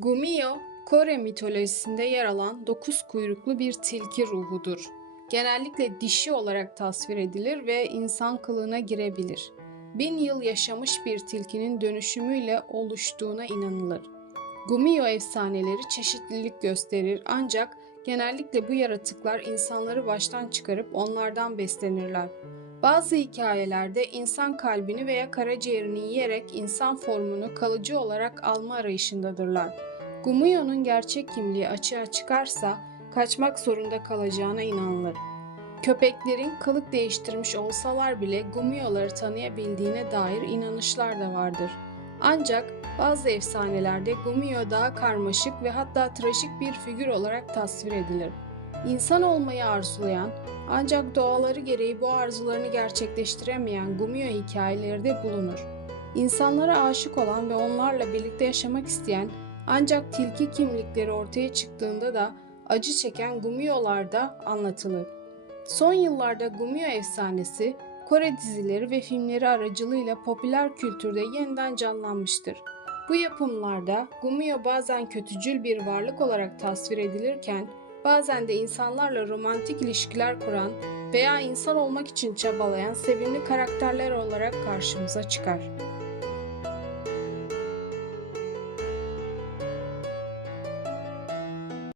Gumiyo, Kore mitolojisinde yer alan dokuz kuyruklu bir tilki ruhudur. Genellikle dişi olarak tasvir edilir ve insan kılığına girebilir. Bin yıl yaşamış bir tilkinin dönüşümüyle oluştuğuna inanılır. Gumiyo efsaneleri çeşitlilik gösterir ancak genellikle bu yaratıklar insanları baştan çıkarıp onlardan beslenirler. Bazı hikayelerde insan kalbini veya karaciğerini yiyerek insan formunu kalıcı olarak alma arayışındadırlar. Gumuyo'nun gerçek kimliği açığa çıkarsa kaçmak zorunda kalacağına inanılır. Köpeklerin kılık değiştirmiş olsalar bile Gumiyo'ları tanıyabildiğine dair inanışlar da vardır. Ancak bazı efsanelerde Gumiyo daha karmaşık ve hatta trajik bir figür olarak tasvir edilir. İnsan olmayı arzulayan ancak doğaları gereği bu arzularını gerçekleştiremeyen Gumiyo hikayeleri de bulunur. İnsanlara aşık olan ve onlarla birlikte yaşamak isteyen ancak tilki kimlikleri ortaya çıktığında da acı çeken Gumiyo'lar da anlatılır. Son yıllarda Gumiyo efsanesi Kore dizileri ve filmleri aracılığıyla popüler kültürde yeniden canlanmıştır. Bu yapımlarda Gumiyo bazen kötücül bir varlık olarak tasvir edilirken bazen de insanlarla romantik ilişkiler kuran veya insan olmak için çabalayan sevimli karakterler olarak karşımıza çıkar.